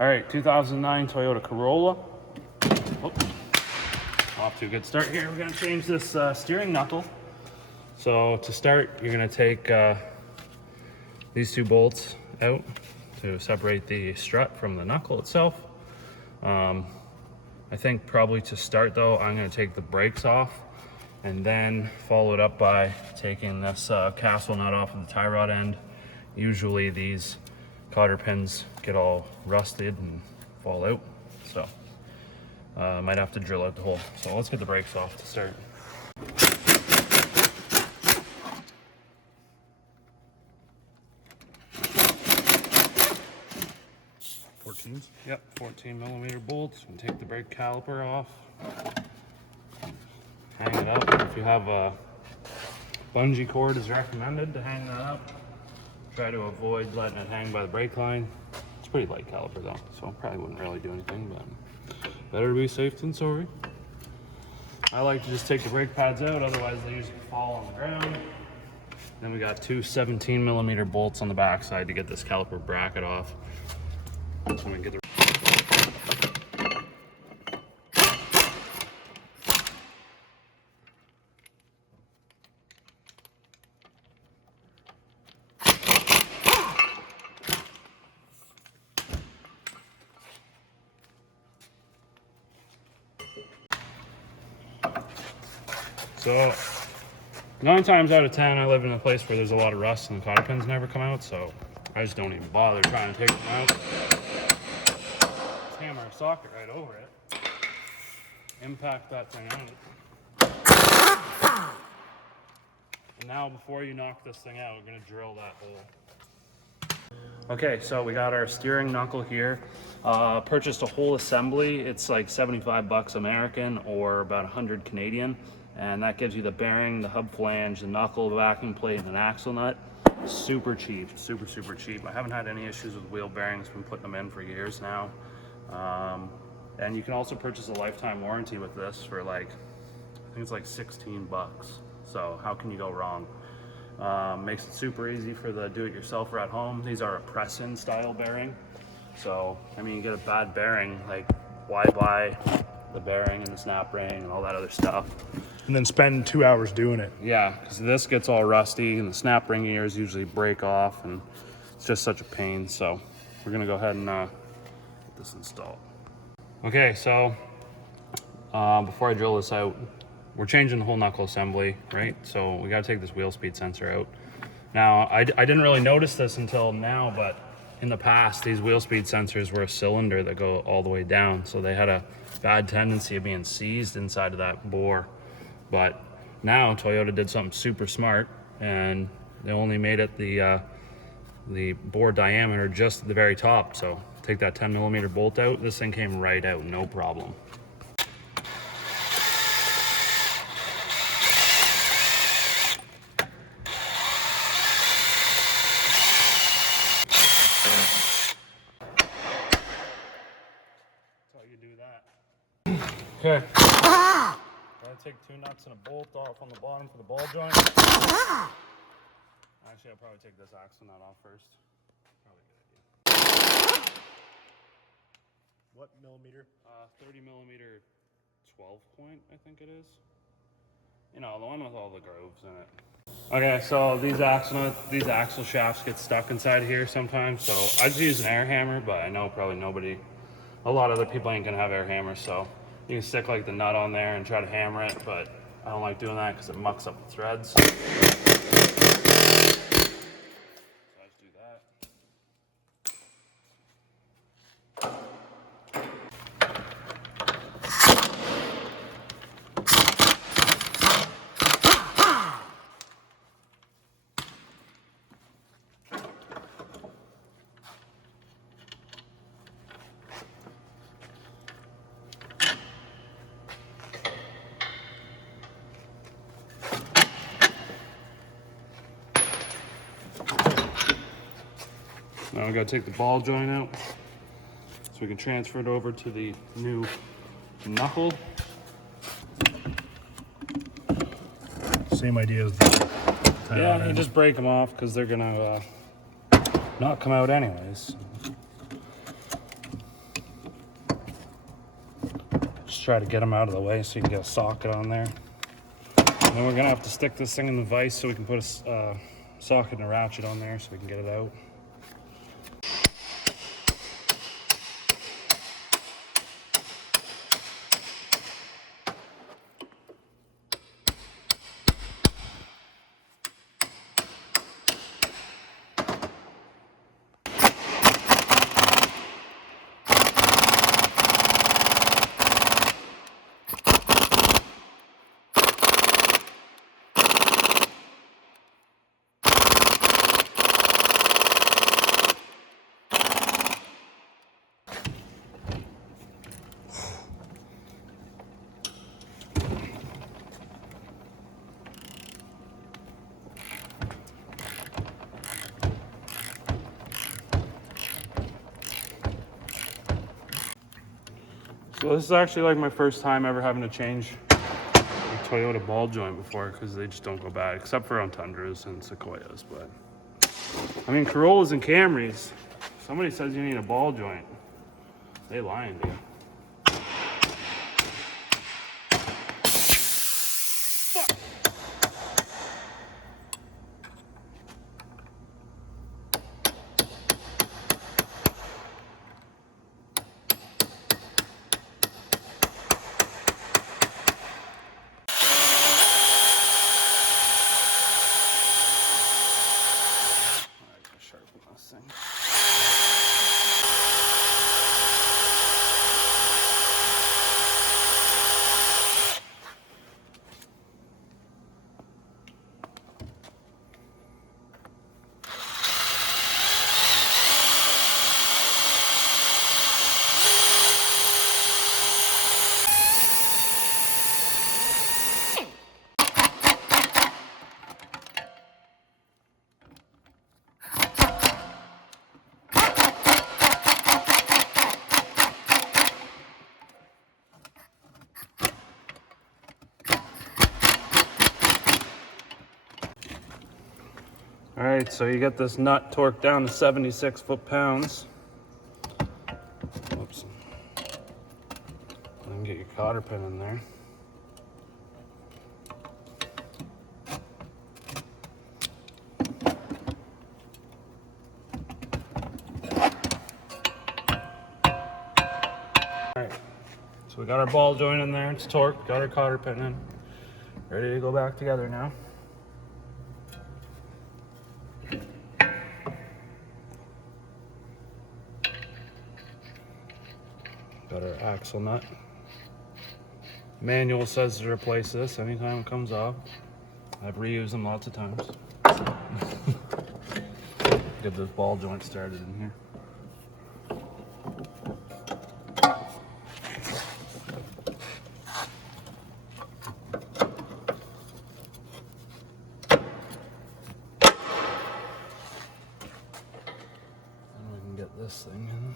All right, 2009 Toyota Corolla. Oh, off to a good start here. We're gonna change this steering knuckle. So to start, you're gonna take these two bolts out to separate the strut from the knuckle itself. I think probably to start though, I'm gonna take the brakes off and then follow it up by taking this castle nut off of the tie rod end. Usually these cotter pins get all rusted and fall out, so I might have to drill out the hole. So let's get the brakes off to start. Yep, 14mm bolts. And take the brake caliper off. Hang it up. If you have a bungee cord, is recommended to hang that up. Try to avoid letting it hang by the brake line. It's a pretty light caliper though, so probably wouldn't really do anything, but better to be safe than sorry. I like to just take the brake pads out, otherwise they usually fall on the ground. Then we got two 17mm bolts on the back side to get this caliper bracket off. So we can get the So 9 times out of 10, I live in a place where there's a lot of rust and the cotter pins never come out, so I just don't even bother trying to take them out. Just hammer a socket right over it, impact that thing out. And now before you knock this thing out, we're gonna drill that hole. Okay, so we got our steering knuckle here. Purchased a whole assembly. It's like 75 bucks American or about 100 Canadian. And that gives you the bearing, the hub flange, the knuckle, the vacuum plate, and an axle nut. Super cheap, super cheap. I haven't had any issues with wheel bearings. Been putting them in for years now. And you can also purchase a lifetime warranty with this for like, I think it's like 16 bucks. So how can you go wrong? Makes it super easy for the do-it-yourselfer at home. These are a press-in style bearing. So, I mean, you get a bad bearing, like why buy the bearing and the snap ring and all that other stuff? And then spend 2 hours doing it. Yeah, because this gets all rusty and the snap ring ears usually break off and it's just such a pain. So we're gonna go ahead and get this installed. Okay, so before I drill this out, we're changing the whole knuckle assembly, right? So we gotta take this wheel speed sensor out. Now, I didn't really notice this until now, but in the past, these wheel speed sensors were a cylinder that go all the way down. So they had a bad tendency of being seized inside of that bore. But now Toyota did something super smart and they only made it the bore diameter just at the very top. So take that 10mm bolt out, this thing came right out, no problem. That's how you do that. Okay. Take 2 nuts and a bolt off on the bottom for the ball joint. Actually, I'll probably take this axle nut off first. Probably a good idea. What millimeter? 30mm 12 point, I think it is. You know, the one with all the grooves in it. Okay, so these axle shafts get stuck inside here sometimes. So I just use an air hammer, but I know probably a lot of other people ain't gonna have air hammers, so you can stick like the nut on there and try to hammer it, but I don't like doing that because it mucks up the threads. So I just do that. Now we gotta take the ball joint out so we can transfer it over to the new knuckle. Same idea as the Yeah, you just break them off because they're gonna not come out anyways. Just try to get them out of the way so you can get a socket on there. And then we're gonna have to stick this thing in the vise so we can put a socket and a ratchet on there so we can get it out. So this is actually like my first time ever having to change a Toyota ball joint before, because they just don't go bad, except for on Tundras and Sequoias. But I mean, Corollas and Camrys, if somebody says you need a ball joint, they lying to you. Sharpen this thing. All right, so you get this nut torqued down to 76 foot-pounds. Whoops. And then get your cotter pin in there. All right, so we got our ball joint in there. It's torqued, got our cotter pin in. Ready to go back together now. Got our axle nut. Manual says to replace this anytime it comes off. I've reused them lots of times. Get this ball joint started in here. And we can get this thing in.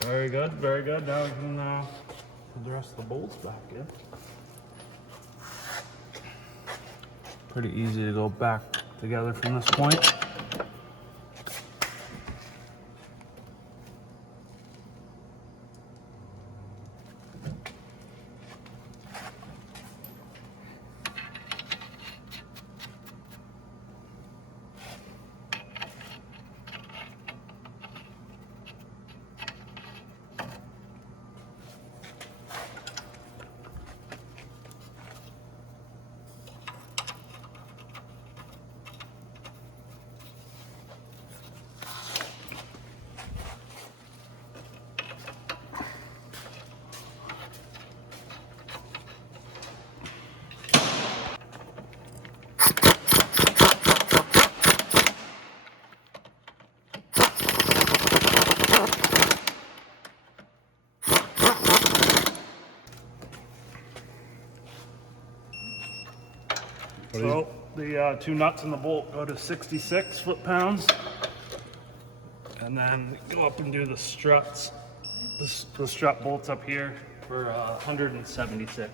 Very good, very good. Now we can put the rest of the bolts back in. Pretty easy to go back together from this point. So the two nuts in the bolt go to 66 foot-pounds, and then go up and do the struts. The strut bolts up here for 176.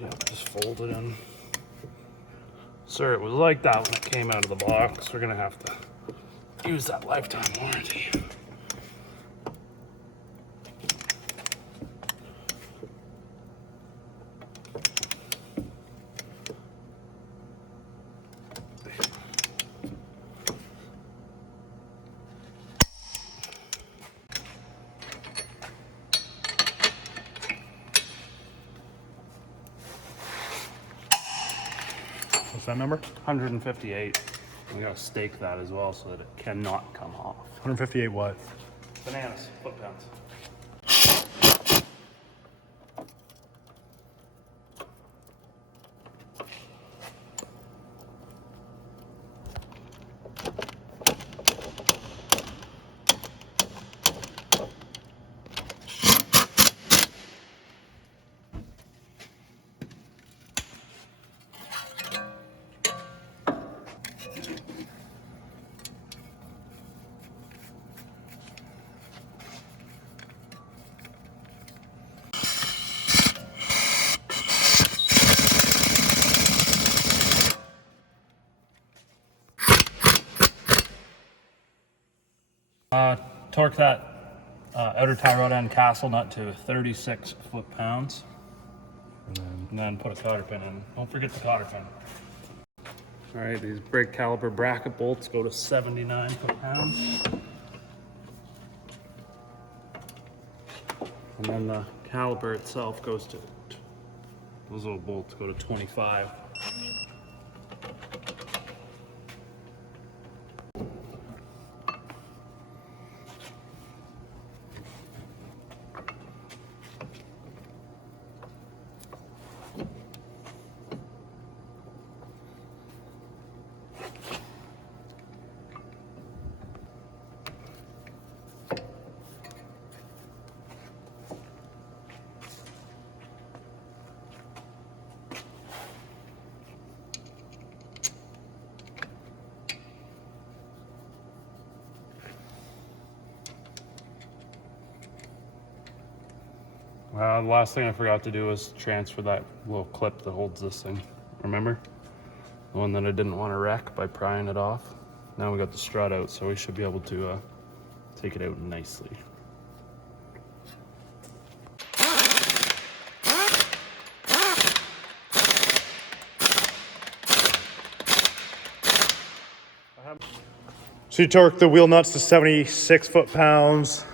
Yeah, just fold it in. Sir, it was like that when it came out of the box. We're gonna have to use that lifetime warranty. What's that number? 158. We gotta stake that as well so that it cannot come off. 158 what? Bananas, foot-pounds. Torque that outer tie rod end castle nut to 36 foot-pounds. And then put a cotter pin in. Don't forget the cotter pin. All right, these brake caliper bracket bolts go to 79 foot-pounds. And then the caliper itself goes to, those little bolts go to 25. The last thing I forgot to do was transfer that little clip that holds this thing. Remember? The one that I didn't want to wreck by prying it off. Now we got the strut out, so we should be able to take it out nicely. So you torque the wheel nuts to 76 foot-pounds.